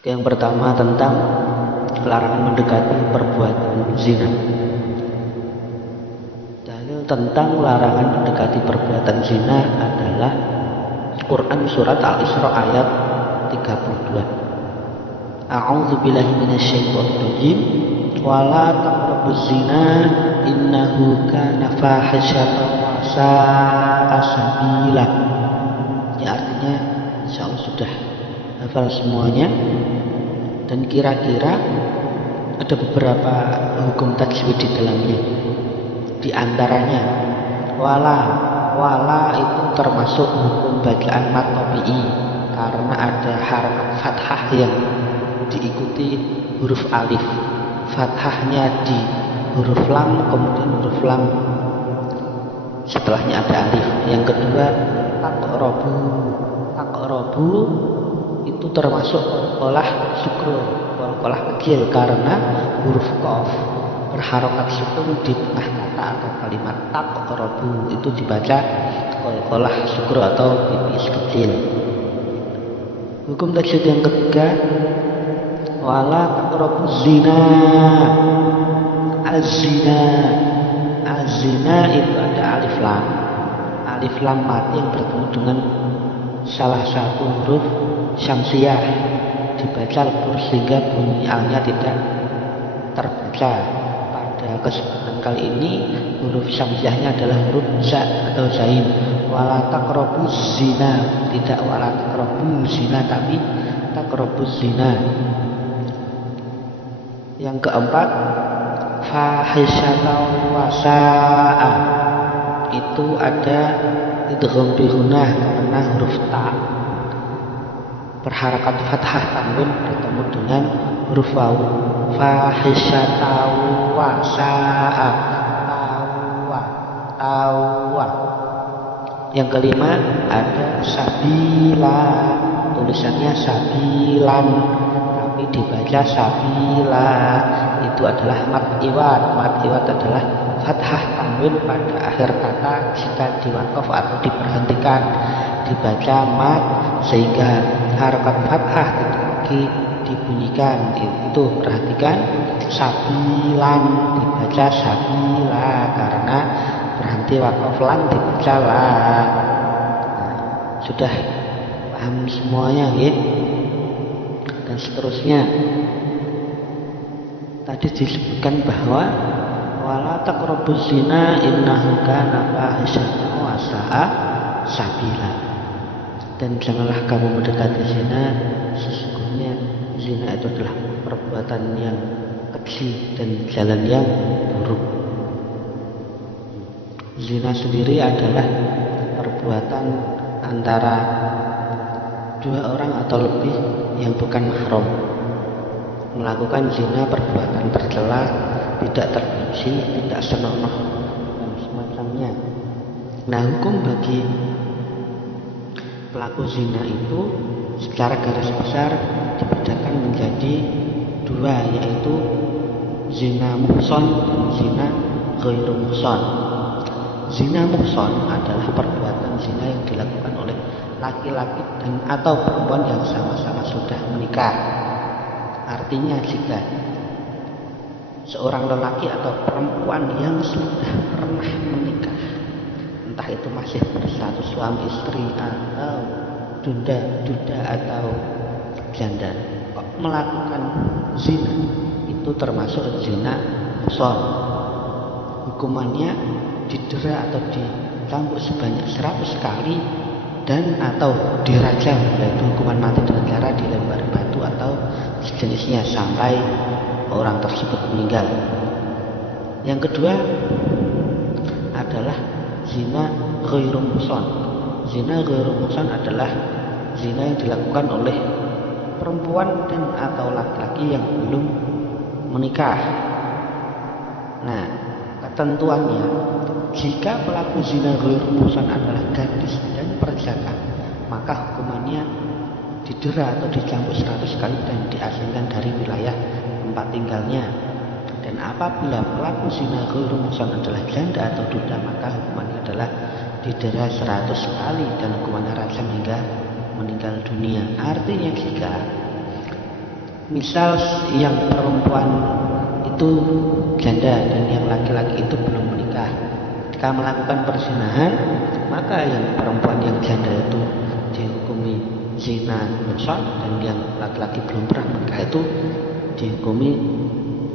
Yang pertama tentang larangan mendekati perbuatan zina. Dalil tentang larangan mendekati perbuatan zina adalah Quran surat Al-Isra ayat 32. A'udzu billahi minasyaitonir rajim. Wala taqrabuz zina innahu kana fahisyatan wa sa'a sabila. Ya, artinya insyaallah sudah hafal semuanya. Dan kira-kira ada beberapa hukum tajwid di dalamnya. Di antaranya wala itu termasuk hukum bacaan mad tabi'i karena ada harakat fathah yang diikuti huruf alif. Fathahnya di huruf lam, kemudian huruf lam setelahnya ada alif. Yang kedua taqrabu itu termasuk olah sukro, olah kecil karena huruf qaf berharokat sukun di tengah kata atau kalimat. Taqrabu itu dibaca olah sukro atau pipis kecil. Hukum tajwid yang ketiga, wala taqrabu zina. Az-zina itu ada alif lam. Alif lam mati yang bertemu dengan salah satu huruf syamsiyah dibaca lebur sehingga bunyi alnya tidak terbaca. Pada kesempatan kali ini huruf syamsiyahnya adalah huruf za atau zain. Wala taqrabuz zina, tidak wala taqrabuz zina tapi taqrabuz zina. Yang keempat, fahisyatan wa sa'a, itu ada idgham bi gunnah karena huruf ta berharakat fathah tanwin bertemu dengan huruf waw. Fahisyatan wa sa'a, tawa. Yang kelima ada sabila, tulisannya sabilan tapi dibaca sabila. Itu adalah mad iwad. Mad iwad adalah fathah tanwin pada akhir kata jika diwakaf atau diberhentikan dibaca mad sehingga harakat fathah tidak lagi dibunyikan. Itu perhatikan, sabilan dibaca sabila karena berhenti wakaf lan dibaca la. Sudah paham semuanya ya? Dan seterusnya tadi disebutkan bahwa wala taqrabuz zina innahu kana fahisyatan wa sa'a sabila. Dan janganlah kamu mendekati zina, sesungguhnya zina itu adalah perbuatan yang keji dan jalan yang buruk. Zina sendiri adalah perbuatan antara dua orang atau lebih yang bukan mahram. Melakukan zina perbuatan tercela, tidak terpuji, tidak senonoh dan semacamnya. Nah, hukum bagi pelaku zina itu secara garis besar dibedakan menjadi dua, yaitu zina muhson dan zina ghairu muhson. Zina muhson adalah perbuatan zina yang dilakukan oleh laki-laki dan atau perempuan yang sama-sama sudah menikah. Artinya jika seorang lelaki atau perempuan yang sudah pernah menikah, entah itu masih berstatus suami istri atau duda atau janda, kok melakukan zina, itu termasuk zina muhson. Hukumannya didera atau dicambuk sebanyak 100 kali dan atau dirajam, yaitu hukuman mati dengan cara dilempari batu atau sejenisnya sampai orang tersebut meninggal. Yang kedua adalah zina ghairu muhson. Zina ghairu muhson adalah zina yang dilakukan oleh perempuan dan atau laki-laki yang belum menikah. Nah, ketentuannya, jika pelaku zina ghairu muhson adalah gadis dan perjaka, maka hukumannya didera atau dicambuk 100 kali dan diasingkan dari wilayah tempat tinggalnya. Dan apabila pelaku zina ghairu muhson adalah janda atau duda, maka hukumannya adalah didera 100 kali dan hukumannya rajam hingga meninggal dunia. Artinya jika Misal yang perempuan itu janda dan yang laki-laki itu belum menikah, ketika melakukan perzinahan, maka yang perempuan yang janda itu dihukumi zina muhsan, dan yang laki-laki belum pernah menikah itu dihukumi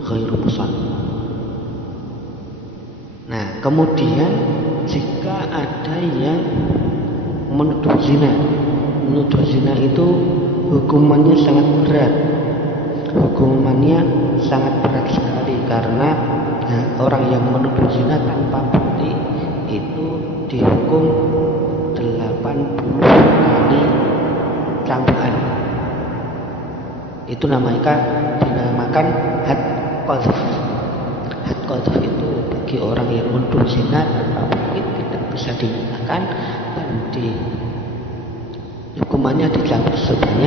ghairu muhsan. Nah, kemudian jika ada yang menuduh zina itu hukumannya sangat berat. Hukumannya sangat berat sekali karena orang yang menuduh zina tanpa bukti itu dihukum 80 kali cambukan. Itu dinamakan had qadhf. Had qadhf itu bagi orang yang menuduh zina tanpa bukti tidak bisa dinyatakan, dan hukumannya dicambuk sebanyak